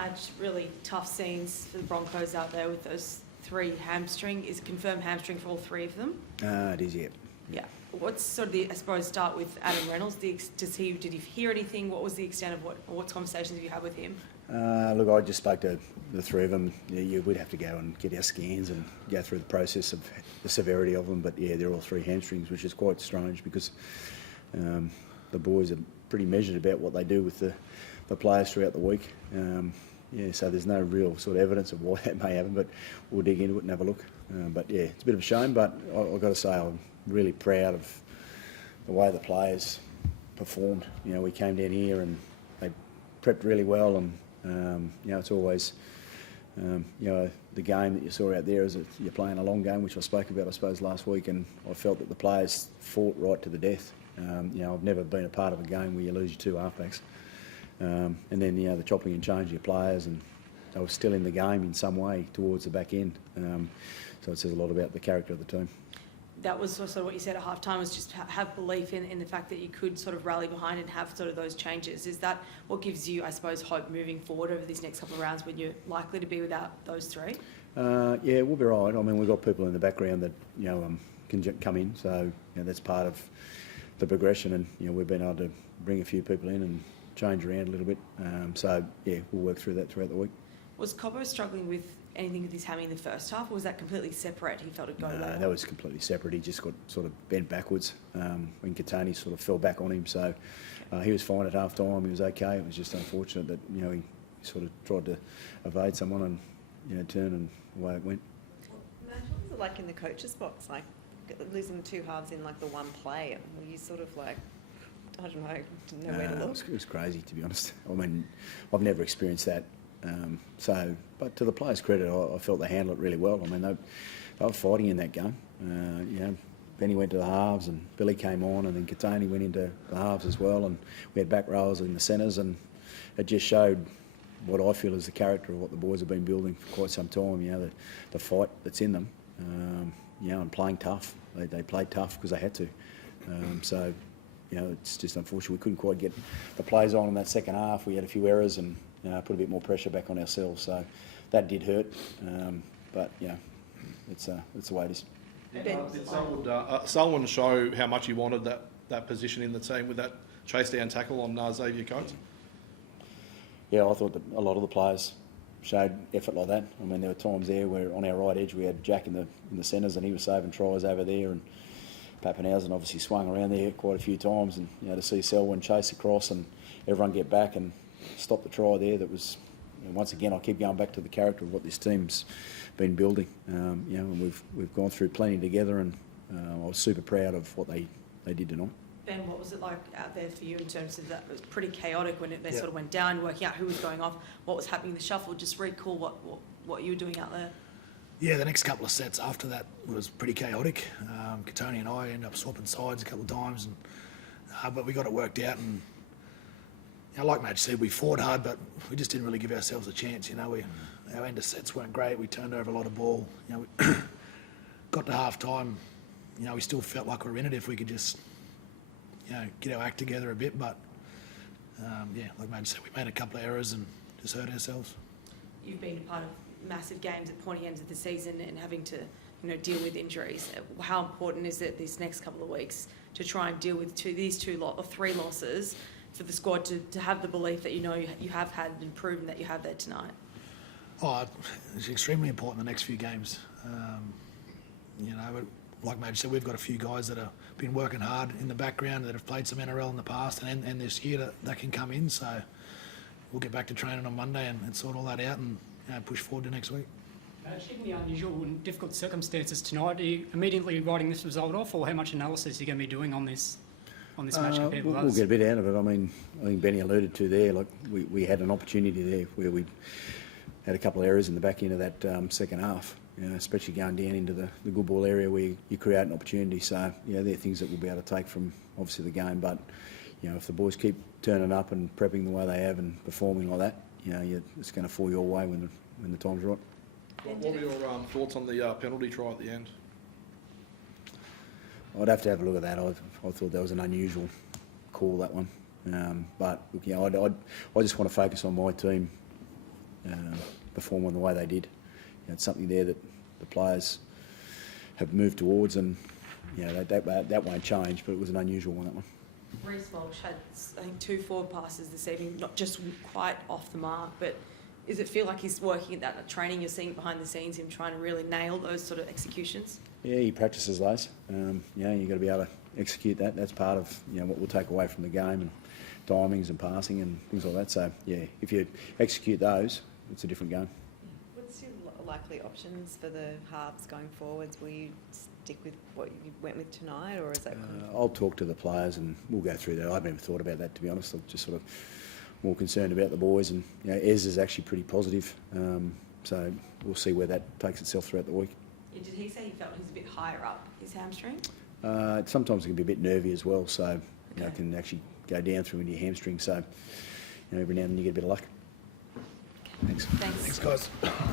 Madge, really tough scenes for the Broncos out there with those three hamstring. Is it confirmed hamstring for all three of them? It is, yeah. Yeah. What's sort of the, I suppose, start with Adam Reynolds. Did he hear anything? What was the extent of what conversations have you had with him? Look, I just spoke to the three of them. Yeah, we'd have to go and get our scans and go through the process of the severity of them. But yeah, they're all three hamstrings, which is quite strange because the boys are pretty measured about what they do with the players throughout the week. Yeah, so there's no real sort of evidence of why that may happen, but we'll dig into it and have a look. But yeah, it's a bit of a shame, but I've got to say I'm really proud of the way the players performed. You know, we came down here and they prepped really well, and you know, it's always you know, the game that you saw out there is that you're playing a long game, which I spoke about, I suppose, last week, and I felt that the players fought right to the death. You know, I've never been a part of a game where you lose your two halfbacks. And then, you know, the chopping and changing of players, and they were still in the game in some way towards the back end. So it says a lot about the character of the team. That was sort of what you said at half time, was just have belief in the fact that you could sort of rally behind and have sort of those changes. Is that what gives you, I suppose, hope moving forward over these next couple of rounds when you're likely to be without those three? Yeah, we'll be right. I mean, we've got people in the background that, you know, can come in, so you know, that's part of the progression, and you know, we've been able to bring a few people in and change around a little bit. So yeah, we'll work through that throughout the week. Was Cobbo struggling with anything with his hammy in the first half, or was that completely separate? He felt it go lower? That was completely separate. He just got sort of bent backwards when Katani sort of fell back on him. So he was fine at half time. He was okay. It was just unfortunate that, you know, he sort of tried to evade someone and, you know, turn, and away it went. Madge, what was it like in the coach's box, like losing the two halves in like the one play? Were you sort of like, I don't know, didn't know where to look? It was crazy, to be honest. I mean, I've never experienced that. But to the players' credit, I felt they handled it really well. I mean, they were fighting in that game. You know, Benny went to the halves and Billy came on, and then Katani went into the halves as well, and we had back rows in the centres, and it just showed what I feel is the character of what the boys have been building for quite some time. You know, the fight that's in them, you know, and playing tough. They played tough because they had to. So, you know, it's just unfortunate we couldn't quite get the plays on in that second half. We had a few errors and put a bit more pressure back on ourselves. So that did hurt. But, you know, it's the way it is. Did Selwyn show how much he wanted that position in the team with that chase down tackle on Xavier Coates? Yeah, I thought that a lot of the players showed effort like that. I mean, there were times there where on our right edge we had Jack in the centres, and he was saving tries over there, and Pappenhausen obviously swung around there quite a few times, and you know, to see Selwyn chase across and everyone get back and stop the try there, that was, you know, once again, I keep going back to the character of what this team's been building. You know, and we've gone through plenty together, and I was super proud of what they did tonight. Ben, what was it like out there for you in terms of that? It was pretty chaotic when they sort of went down, working out who was going off, what was happening in the shuffle. Just recall what you were doing out there. Yeah, the next couple of sets after that was pretty chaotic. Katoni and I ended up swapping sides a couple of times, and but we got it worked out. And you know, like Madge said, we fought hard, but we just didn't really give ourselves a chance. You know, our end of sets weren't great. We turned over a lot of ball. You know, we got to half time. You know, we still felt like we were in it if we could just, you know, get our act together a bit. But yeah, like Madge said, we made a couple of errors and just hurt ourselves. You've been a part of massive games at pointy ends of the season and having to, you know, deal with injuries. How important is it this next couple of weeks to try and deal with three losses for the squad to have the belief that, you know, you have had and proven that you have there tonight? Oh, it's extremely important the next few games. You know, like Madge said, we've got a few guys that have been working hard in the background that have played some NRL in the past and this year that can come in. So we'll get back to training on Monday and sort all that out and, you know, push forward to next week. Given the unusual and difficult circumstances tonight, are you immediately writing this result off, or how much analysis are you going to be doing on this match compared with others? We'll get a bit out of it. I mean, I think Benny alluded to there, like we had an opportunity there where we had a couple of errors in the back end of that second half, you know, especially going down into the good ball area where you create an opportunity. So, yeah, they're things that we'll be able to take from obviously the game. But, you know, if the boys keep turning up and prepping the way they have and performing like that, you know, it's going to fall your way when the time's right. What were your thoughts on the penalty try at the end? I'd have to have a look at that. I thought that was an unusual call, that one. But look, you know, I just want to focus on my team perform on the way they did. It's something there that the players have moved towards, and that won't change. But it was an unusual one, that one. Reece Walsh had, I think, 2 forward passes this evening, not just quite off the mark, but does it feel like he's working at that training? You're seeing behind the scenes him trying to really nail those sort of executions? Yeah, he practices those. You've got to be able to execute that. That's part of what we'll take away from the game, and timings and passing and things like that. So, yeah, if you execute those, it's a different game. What's your likely options for the halves going forwards? Will you stick with what you went with tonight, or is that kind of... I'll talk to the players and we'll go through that. I haven't even thought about that, to be honest. I'm just sort of more concerned about the boys, and Ez is actually pretty positive. So we'll see where that takes itself throughout the week. Yeah, did he say he felt he was a bit higher up his hamstring? Sometimes it can be a bit nervy as well, so Okay. it can actually go down through into your hamstring. So every now and then you get a bit of luck. Thanks. Thanks. Thanks, guys.